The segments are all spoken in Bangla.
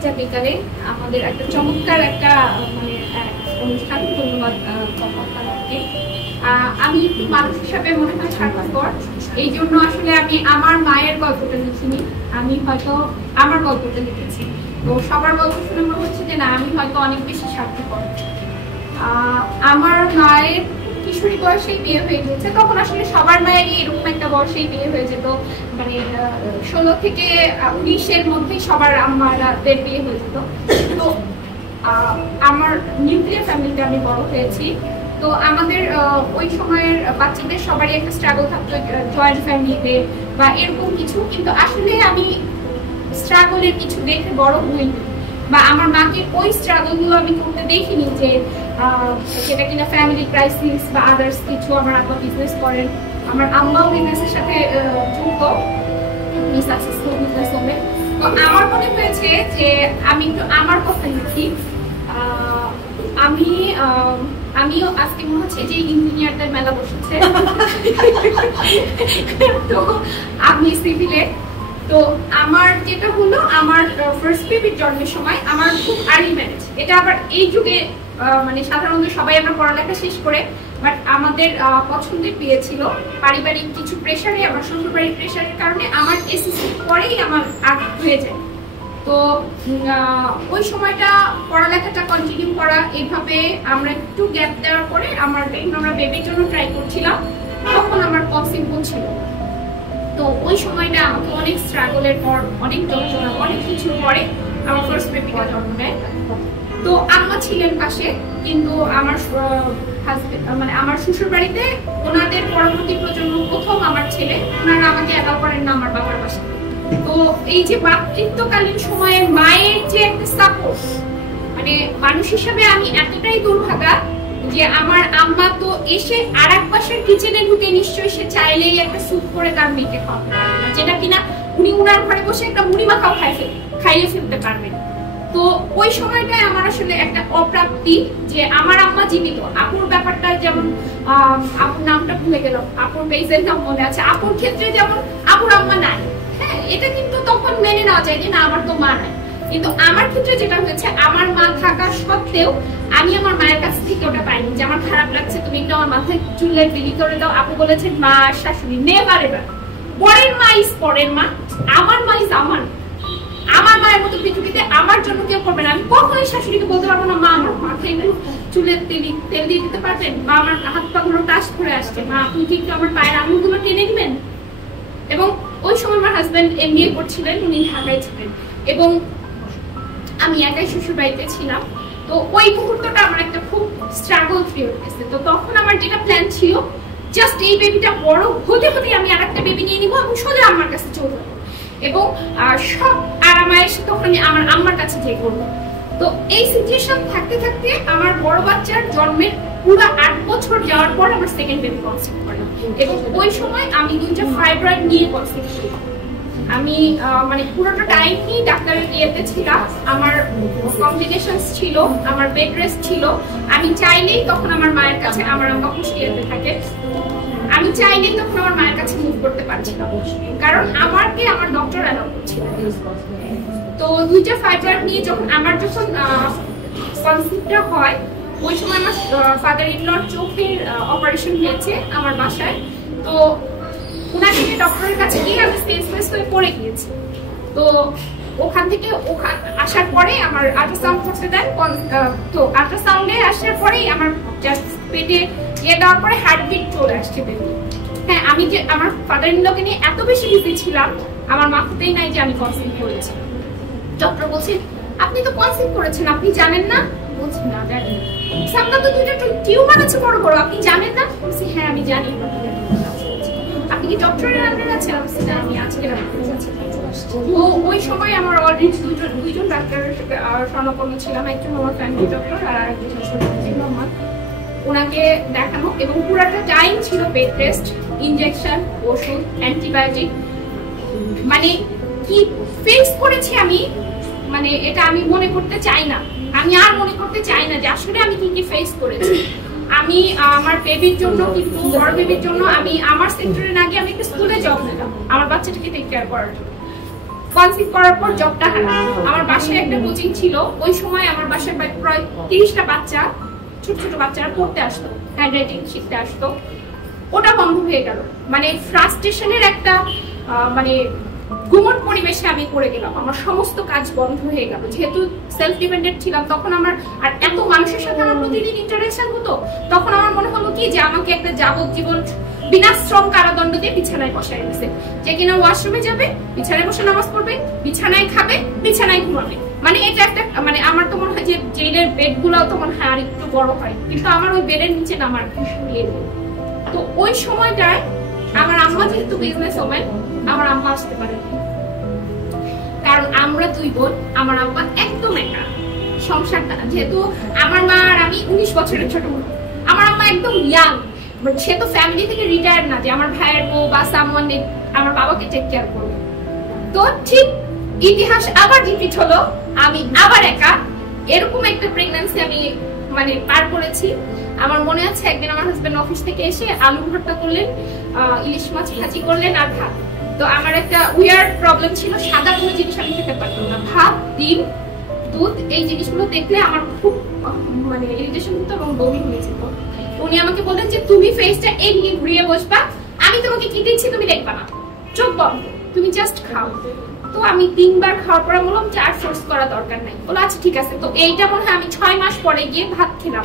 ভেজা বিকালে আমাদের একটা চমৎকার একটা মানে অনুষ্ঠান। ধন্যবাদ আপনাকে। আমি একটু মানুষ হিসাবে মনে হয় স্বার্থপর, এই জন্য আসলে আমি আমার মায়ের গল্পটা লিখিনি, আমি হয়তো আমার গল্পটা লিখেছি। তো সবার গল্প শুনে মনে হচ্ছে যে না, আমি হয়তো অনেক বেশি স্বার্থপর। আমার মায়ের কিশোরী বয়সেই বিয়ে হয়ে গেছে, তখন আসলে সবার মায়েরই এরকম একটা বয়সেই বিয়ে হয়ে যেত, মানে 16 থেকে 19-এর মধ্যেই সবার আমাদের বিয়ে হয়ে যেত। তো আমার নিউক্লিয়ার ফ্যামিলিতে আমি বড় হয়েছি। তো আমাদের ওই সময়ের বাচ্চাদের সবারই একটা স্ট্রাগল থাকতো জয়েন্ট ফ্যামিলিতে বা এরকম কিছু, কিন্তু আসলে আমি স্ট্রাগলের কিছু দেখে বড় হইনি, বা আমার মাকে ওই স্ট্রাগলগুলো আমি করতে দেখিনি, যে সেটা কিনা ফ্যামিলি ক্রাইসিস বা আদার্স কিছু। আমার আব্বা বিজনেস করেন, আমার আম্মাও বিজনেসের সাথে যুক্ত, সাকসেসফুল বিজনেস ওম্যান। তো আমার মনে হয়েছে যে আমি একটু আমার কথা লিখি। আমিও আজকে মনে হচ্ছে যে ইঞ্জিনিয়ারদের মেলা বসেছে, তো আমি সিভিলে। তো আমার যেটা হলো, আমার ফার্স্ট বেবির জন্মের সময় আমার খুব আর্লি ম্যারেজ। এটা আবার এই যুগে মানে সাধারণত সবাই আমরা পড়ালেখা শেষ করে, বাট আমাদের পছন্দের বিয়ে ছিল। পারিবারিক কিছু প্রেশারে, আমার শ্বশুরবাড়ির প্রেশারের কারণে আমার এসএসসি পরেই আমার আঘাত হয়ে যায়। তো ওই সময়টা পড়ালেখাটা কন্টিনিউ করা, এইভাবে আমরা একটু গ্যাপ দেওয়ার পরে আমরা বেবির জন্য ট্রাই করছিলাম, তখন আমার কনসিভ ছিল। তো ওই সময়টা আমাকে অনেক স্ট্রাগলের পর, অনেক যন্ত্রণা, অনেক কিছুর পরে আমার ফার্স্ট বেবিটা জন্ম নেয়। তো আম্মা ছিলেন পাশে, কিন্তু আমার হাজবেন্ড মানে আমার শ্বশুর বাড়িতে ওনাদের পরবর্তী প্রজন্ম প্রথম আমার ছেলে, ওনারা আমাকে অ্যালাউ করেন না আমার বাবার বাসায়। তো এই যে মাতৃত্বকালীন সময়ে মায়ের যে একটা সাপোর্ট, মানে মানুষ হিসাবে আমি এতটাই দুর্ভাগা যে আমার আম্মা তো এসে আর এক পাশের কিচেনে ঢুকে নিশ্চয়ই সে চাইলেই একটা স্যুপ করে তার মেয়েকে খাওয়াতে পারবে না, যেটা কিনা উনি উনার ঘরে বসে একটা মুড়ি মাখাও খাইয়ে ফেলতে পারবেন। তো ওই সময়টায় আমার আসলে একটা অপ্রাপ্তি যে আমার আম্মা জীবিত। আপুর ব্যাপারটা যেমন, আপুর নামটা ভুলে গেল, আপুর পেজের নাম মনে আছে, আপুর ক্ষেত্রে যেমন আপুর আম্মা নাই, হ্যাঁ, এটা কিন্তু তখন মেনে নেওয়া যায় যে না, আমার তো মা নাই। কিন্তু আমার ক্ষেত্রে যেটা হয়েছে, আমার মা থাকা সত্ত্বেও আমি আমার মায়ের কাছ থেকে ওটা পাইনি, যে আমার খারাপ লাগছে, তুমি একটু আমার মাথায় চুলের বিলি করে দাও। আপু বলেছেন মা শাশুড়ি নেভার এভার, পরের মা ইজ পরের মা, আমার মা ইজ আমার। আমার মায়ের মতো পৃথিবীতে আমার জন্য কেউ করবে না। আমি কখনোই শাশুড়িকে বলতে পারবো না মা আমার মাথায় একটু চুলের তেল দিয়ে দিতে পারবেন, বা আমার হাত পা গুলো টাচ করে আসছে, মা আপনি কি একটু আমার পায়ের আঙুলগুলো টেনে দিবেন। এবং ওই সময় আমার হাজবেন্ড এমবিএ করছিলেন, উনি ঢাকায় ছিলেন, এবং আমি একাই শ্বশুর বাড়িতে ছিলাম। তো ওই মুহূর্তটা আমার একটা খুব স্ট্রাগল ক্রিয়েট হয়েছে। তো তখন আমার যেটা প্ল্যান ছিল, জাস্ট এই বেবিটা বড় হতে হতে আমি আরেকটা বেবি নিয়ে নিবো এবং সোজা আমার কাছে চলে যাবো, এবং সব আরামায়েশ তখন আমি আমার আম্মার কাছে যেয়ে করবো। তো এই সিচুয়েশন থাকতে থাকতে আমার বড় বাচ্চার জন্মের পুরো 8 বছর যাওয়ার পর আমার সেকেন্ড বেবি কনসিভ করে, এবং ওই সময় আমি 2টা ফাইব্রয়েড নিয়ে কনসিভ করি। আমি মানে পুরোটা টাইম নিয়ে ডাক্তারের ইয়েতে ছিলাম, আমার কমপ্লিকেশনস ছিল, আমার বেড রেস্ট ছিল। আমি চাইলেই তখন আমার মায়ের কাছে, আমার আম্মা হুঁশিয়ারিতে থাকে, আমি চাইলেই তখন আমার মায়ের কাছে মুভ করতে পারছিলাম, কারণ আমাকে আমার ডক্টর অ্যালাউ করছিল। তো 2টা ফাইব্রয়েড নিয়ে যখন কনসিভটা হয়, ওই সময় আমার ফাদার ইন লর চোখের অপারেশন হয়েছে আমার বাসায়। তো ওনাকে ডক্টরের কাছে গিয়ে আমি স্পেসলেস হয়ে পড়ে গিয়েছি। তো ওখান থেকে আসার পরে আমার আল্ট্রাসাউন্ড করতে দেন। তো আল্ট্রাসাউন্ডে আসার পরেই আমার জাস্ট পেটে ইয়ে দেওয়ার পরে হার্টবিট চলে আসছে বেবি। হ্যাঁ, আমি যে আমার ফাদার ইন লকে নিয়ে এত বেশি বিজি ছিলাম, আমার মাথাতেই নাই যে আমি কনসিভ করেছি। ডক্টর বলছে আপনি তো কনসিভ করেছেন, আপনি জানেন না? বলছি না জানি। আপনার তো 2টা টিউমার আছে বড় বড়, আপনি জানেন না? বলছি হ্যাঁ আমি জানি। আপনি কি ডক্টরের আন্ডারে আছেন? আমি আজকে ওই সময় আমার অলরেডি দুইজন ডাক্তারের সাথে স্বর্ণপন্ন ছিলাম, একজন আমার ফ্যামিলি ডক্টর আর আরেকজন মোহাম্মদ, ওনাকে দেখানো। এবং পুরাটা টাইম ছিল বেড রেস্ট, ইনজেকশন, ওষুধ, অ্যান্টিবায়োটিক। মানে কি ফেস করেছি আমি, মানে এটা আমি মনে করতে চাই না, আমি আর মনে করতে চাই না যে আসলে আমি কি কি ফেস করেছি। আমি আমার বেবির জন্য, কিন্তু বড় বেবির জন্য আমি আমার সেক্টরে না গিয়ে আমি একটা স্কুলে জব নিলাম আমার বাচ্চাটাকে টেক কেয়ার করার জন্য। কনসিভ করার পর জবটা হারালাম। আমার বাসায় একটা কোচিং ছিল, ওই সময় আমার বাসায় প্রায় 30টা বাচ্চা, ছোট ছোট বাচ্চারা পড়তে আসতো, হ্যান্ডরাইটিং শিখতে আসতো, ওটা বন্ধ হয়ে গেল। মানে ফ্রাস্ট্রেশনের একটা মানে গুমট পরিবেশে আমি পড়ে গেলাম, আমার সমস্ত কাজ বন্ধ হয়ে গেল। যেহেতু সেলফ ডিপেন্ডেন্ট ছিলাম তখন আমার, আর এত মানুষের সাথে আমার প্রতিদিন ইন্টারাকশন হতো, তখন আমার মনে হলো কি যে আমাকে একটা যাবজ্জীবন বিনাশ্রম কারাদণ্ড দিয়ে বিছানায় বসায় দিয়েছে, যে কিনা ওয়াশরুমে যাবে, বিছানায় বসে নামাজ পড়বে, বিছানায় খাবে, বিছানায় ঘুমাবে। মানে এটা একটা, মানে আমার তো মনে হয় যে জেলের বেড গুলাও তো মনে হয় আর একটু বড় হয়, কিন্তু আমার ওই বেডের নিচে নামার ইয়ে নেই। তো ওই সময়টায় আমার আম্মা যেহেতু বিজনেস ওম্যান, আমার আম্মা আসতে পারে, কারণ আমরা 2 বোন, আমার আম্মা একদম একা সংসারটা। যেহেতু আমার মা আর আমি 19 বছরের ছোট বোন, আমার আম্মা একদম ইয়াং, সে তো ফ্যামিলি থেকে রিটায়ার না যে আমার ভাইয়ের বউ বা সামওয়ান আমার বাবাকে টেক কেয়ার করবে। তো ঠিক ইতিহাস আবার রিপিট হলো, আমি আবার একা এরকম একটা প্রেগন্যান্সি আমি মানে পার করেছি। আমার মনে আছে একদিন আমার হাজবেন্ড অফিস থেকে এসে আলু ভর্তা করলেন, ইলিশ মাছ ভাজি করলেন আর ভাত। তো আমার একটা উইয়ার্ড প্রবলেম ছিল, সাদা কোনো জিনিস আমি খেতে পারতাম না, ভাত, ডিম, দুধ, এই জিনিসগুলো দেখলে আমার খুব মানে ইরিটেশন হতো এবং বমি হয়ে যেত। উনি আমাকে বললেন যে তুমি ফেসটা এগিয়ে ঘুরিয়ে বসবা, আমি তোমাকে কি দিচ্ছি তুমি দেখবা না, চোখ বন্ধ, তুমি জাস্ট খাও। তো আমি 3 বার খাওয়ার পরে বললাম যে আর ফোর্স করা দরকার নাই। বলো আচ্ছা ঠিক আছে। তো এইটা মনে হয় আমি 6 মাস পরে গিয়ে ভাত খেলাম।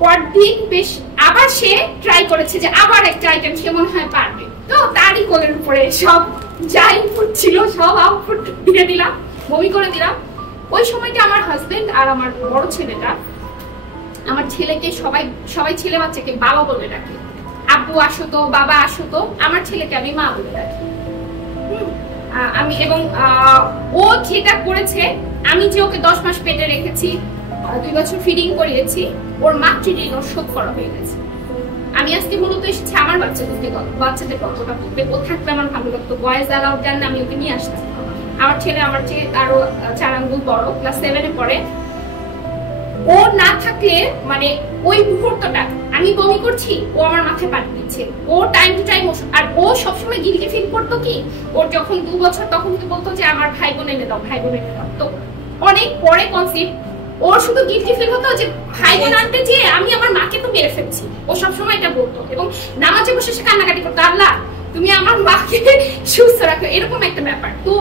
পরদিন বেশ আবার সে ট্রাই করেছে যে আবার একটা আইটেম সে মনে হয় পারবে, তো তারই কোলের উপরে সব যা ইনপুট ছিল সব আউটপুট দিয়ে দিলাম, বমি করে দিলাম। ওই সময়টা আমার হাজবেন্ড আর আমার বড় ছেলেটা, আমার ছেলেকে সবাই ছেলে বাচ্চাকে বাবা বলে ডাকে, আব্বু আসো তো, বাবা আসো তো, আমার ছেলেকে আমি মা বলে ডাকি। আমি এবং ও যেটা করেছে, আমি যে ওকে 10 মাস পেটে রেখেছি, 2 বছর ফিডিং করিয়েছি, ওর মাতৃঋণ ওর শোধ করা হয়ে গেছে। আমি আজকে মূলত এসেছি আমার বাচ্চাদের গল্পটা বলতে, ও থাকলে আমার ভালো লাগতো। বয়েজ অ্যালাউড জানলে আমি ওকে নিয়ে আসতাম। আমার ছেলে আমার চেয়ে আরো 4 আঙ্গুল বড়, ক্লাস 7 এ পড়ে। ও না থাকলে মানে ওই মুহূর্তটা আমি বমি করছি, ও আমার মাথায় পানি দিচ্ছে, ও টাইম টু টাইম ওষুধ। আর ও সবসময় গিলটি ফিল করতো কি, ওর যখন 2 বছর তখন তো বলতো যে আমার ভাই বোন এনে দাও, ভাই বোন এনে দাও। তো অনেক পরে কনসিভ, ওর শুধু গিলটি ফিল হতো যে ভাই বোন আনতে যেয়ে আমি আমার মাকে তো মেরে ফেলছি, ও সবসময় এটা বলতো। এবং নামাজে বসে সে কান্নাকাটি করতো, আল্লাহ তুমি আমার মাকে সুস্থ রাখো, এরকম একটা ব্যাপার। তো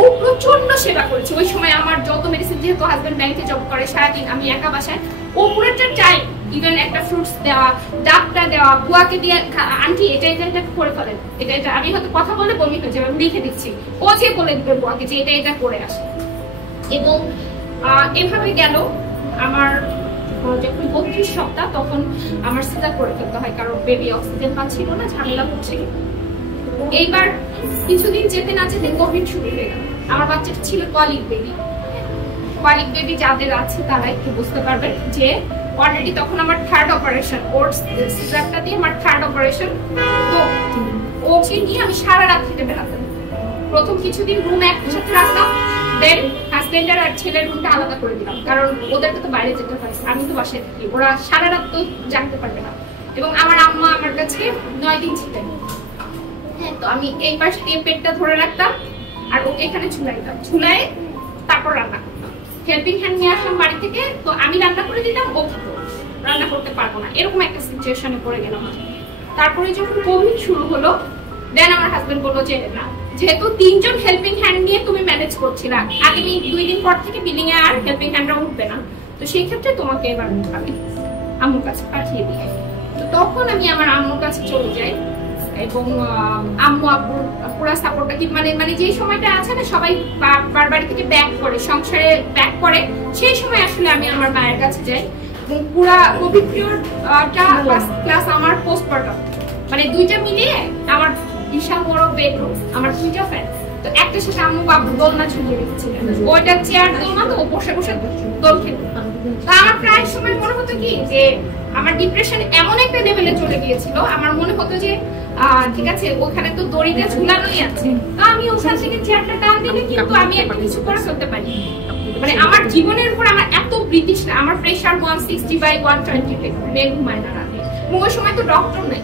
ও প্রচন্ড সেবা করেছে ওই সময়। আমার যত মেডিসিন, যেহেতু হাজবেন্ড ব্যাংকে জব করে, সারাদিন আমি একা বাসায়, ও পুরোটা টাইম, ইভেন একটা ফ্রুটস দেওয়া, ডাবটা দেওয়া, বুয়াকে দিয়ে আন্টি এটা এটা এটা করে ফেলেন, এটা এটা, আমি হয়তো কথা বলে বমি হয়ে যাবে, আমি লিখে দিচ্ছি, ও যে বলে দিবে বুয়াকে যে এটা এটা করে আসে। এবং এভাবে গেল আমার যখন 32 সপ্তাহ, তখন আমার সিজার করে ফেলতে হয়, কারণ বেবি অক্সিজেন পাচ্ছিল না, ঝামেলা হচ্ছিল। এইবার কিছুদিন যেতে না যেতে কোভিড শুরু হয়ে গেল। আমার বাচ্চাটা ছিল কলিক বেবি। কলিক বেবি যাদের আছে তারা একটু বুঝতে পারবেন যে অলরেডি তখন আমার 3rd অপারেশন, ওর সিজারটা দিয়ে আমার 3rd অপারেশন। তো ওকে নিয়ে আমি সারা রাত খেতে বেড়াতাম। প্রথম কিছুদিন রুমে একসাথে রাখতাম, দেন হাজবেন্ডের আর ছেলের রুমটা আলাদা করে দিলাম, কারণ ওদেরকে তো বাইরে যেতে হয়, আমি তো বাসায় থাকি, ওরা সারা রাত তো জানতে পারবে না। এবং আমার আম্মা আমার কাছে 9 দিন ছিলেন। হ্যাঁ, তো আমি এই পাশ দিয়ে পেটটা ধরে রাখতাম আর ওকে এখানে ঝুলাইতাম, ঝুলাই তারপর রান্না করতাম। হেল্পিং হ্যান্ড নিয়ে আসলাম বাড়ি থেকে, তো আমি রান্না করে দিতাম, ও রান্না করতে পারবো না, এরকম একটা সিচুয়েশনে পড়ে গেলাম। তারপরে যখন কোভিড শুরু হলো, দেন আমার হাজবেন্ড বললো যে না, যেহেতু 3 জন হেল্পিং হ্যান্ড নিয়ে তুমি ম্যানেজ করছিলা, আগামী 2 দিন পর থেকে বিল্ডিং এ আর হেল্পিং হ্যান্ডরা উঠবে না, তো সেই ক্ষেত্রে তোমাকে এবার আমি আম্মুর কাছে পাঠিয়ে দিই। তো তখন আমি আমার আম্মুর কাছে চলে যাই এবং আম্মু আব্বুর পুরো সাপোর্টটা কি মানে যে সময়টা আছে না, সবাই বাড়ি থেকে ব্যাক করে, সংসারে ব্যাক করে, সেই সময় আসলে আমি আমার মায়ের কাছে যাই। এবং পুরা কোভিড পিরিয়ডটা প্লাস আমার পোস্টপার্টাম, মানে 2টা মিলিয়ে আমার বিশাল বড় বেডরুম, আমার 2টা ফ্যান। তো একটা সাথে আম্মু বাবু দোলনা ঝুলিয়ে রেখেছিলেন, ওইটা চেয়ার দোলনা, তো বসে বসে দোল খেলত। তো আমার প্রায় সময় মনে হতো কি যে আমার ডিপ্রেশন এমন একটা লেভেলে চলে গিয়েছিল, আমার মনে হতো যে ঠিক আছে ওখানে তো দড়িতে ঝুলানোই আছে, তো আমি ওখান থেকে চেয়ারটা টান দিলে কিন্তু আমি একটা কিছু করে ফেলতে পারি। মানে আমার জীবনের উপর আমার এত ব্রিটিশ না, আমার প্রেশার 160/120 ঘুমায় না রাতে। ওই সময় তো ডক্টর নেই,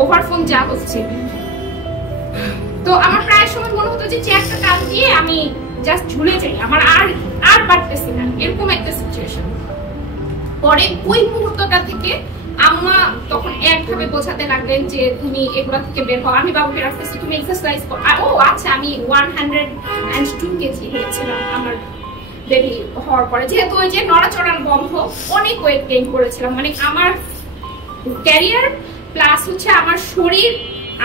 ওভার ফোন যা হচ্ছে। তো আমার প্রায় সময় মনে হতো যে চেয়ারটা টান দিয়ে আমি জাস্ট ঝুলে যাই, আমার আর পারতেছি না, এরকম একটা সিচুয়েশন। পরে ওই মুহূর্তটা থেকে আম্মা তখন একভাবে বোঝাতে লাগলেন যে তুমি এগুলো থেকে বের হও। আমি বাবুকে রাখতেছি, তুমি এক্সারসাইজ করো। ও আচ্ছা, আমি 102 কেজি হয়েছিলাম আমার বেবি হওয়ার পরে, যেহেতু ওই যে নড়াচড়ার বন্ধ, অনেক ওয়েট গেইন করেছিলাম। মানে আমার ক্যারিয়ার প্লাস হচ্ছে আমার শরীর,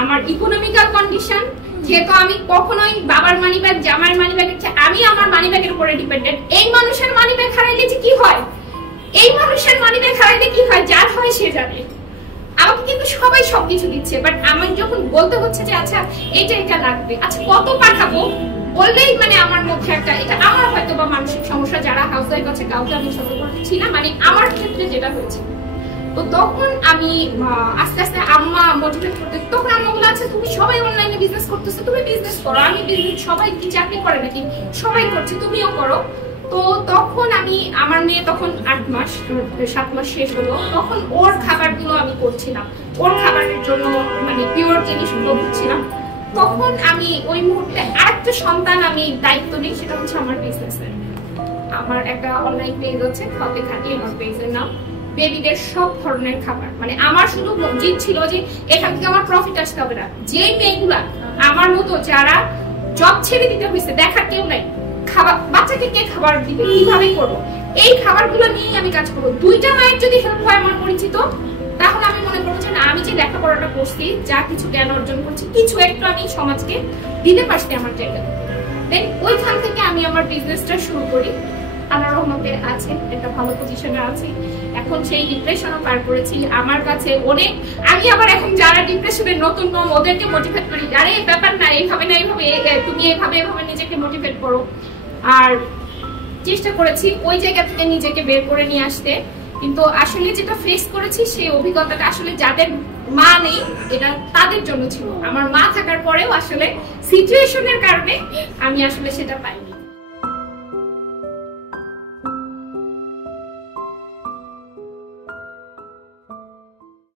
আমার ইকোনমিক্যাল কন্ডিশন, যেহেতু আমি কখনোই বাবার মানি ব্যাগ, জামার মানি ব্যাগ, আমি আমার মানি ব্যাগের উপরে ডিপেন্ডেন্ট। এই মানুষের মানি ব্যাগ হারাইলে যে কি হয়, এই মানুষের মানি ব্যাগ হারাইলে কি হয়, যার হয় সে জানে। আমাকে কিন্তু সবাই সবকিছু দিচ্ছে, বাট আমার যখন বলতে হচ্ছে যে আচ্ছা এটা লাগবে, আচ্ছা কত পাঠাবো বললেই মানে আমার মধ্যে একটা, এটা আমার হয়তো বা মানসিক সমস্যা, যারা হাউস ওয়াইফ আছে কাউকে আমি ছোট করতেছি না, মানে আমার ক্ষেত্রে যেটা হয়েছে। তো তখন আমি আস্তে আস্তে আম্মা মোটিভেট করতে, তখন আম্মা বলে আচ্ছা তুমি সবাই অনলাইনে বিজনেস করতেছো, তুমি বিজনেস করো। আমি বিজনেস, সবাই কি চাকরি করে নাকি, সবাই করছে, তুমিও করো। তো তখন আমি, আমার মেয়ে তখন 7 মাস শেষ হলো, তখন ওর খাবারগুলো আমি করছিলাম, ওর খাবারের জন্য মানে পিওর জিনিসগুলো বুঝছিলাম। তখন আমি ওই মুহূর্তে আরেকটা সন্তান আমি দায়িত্ব নিই, সেটা হচ্ছে আমার বিজনেসের। আমার একটা অনলাইন পেজ আছে, খাওয়াতে খাটিয়ে আমার পেজের নাম, বেবিদের সব ধরনের খাবার। মানে আমার শুধু জিদ ছিল যে এখান থেকে আমার প্রফিট আসতে হবে না। যে মেয়েগুলা আমার মতো যারা জব ছেড়ে দিতে হয়েছে, দেখার কেউ নাই, খাবার বাচ্চাকে কে খাবার দিবে, কিভাবে করবো, এই খাবারগুলো নিয়েই আমি কাজ করবো। 2টা মায়ের যদি হেল্প হয় আমার পরিচিত, তাহলে আমি মনে করবো যে না, আমি যে লেখাপড়াটা করছি, যা কিছু জ্ঞান অর্জন করছি, কিছু একটু আমি সমাজকে দিতে পারছি আমার জায়গা। দেন ওইখান থেকে আমি আমার বিজনেসটা শুরু করি। আল্লাহর রহমতে আছে, একটা ভালো পজিশনে আছি। এখন সেই ডিপ্রেশনও পার করেছি। আমার কাছে অনেক, আমি আবার এখন যারা ডিপ্রেশনের নতুন মম, ওদেরকে মোটিভেট করি, আরে ব্যাপার না, এইভাবে না, এইভাবে তুমি এইভাবে নিজেকে মোটিভেট করো। আর চেষ্টা করেছি ওই জায়গা থেকে নিজেকে বের করে নিয়ে আসতে, কিন্তু আসলে যেটা ফেস করেছি সেই অভিজ্ঞতাটা আসলে যাদের মা নেই, এটা তাদের জন্য ছিল। আমার মা থাকার পরেও আসলে সিচুয়েশনের কারণে আমি আসলে সেটা পাই।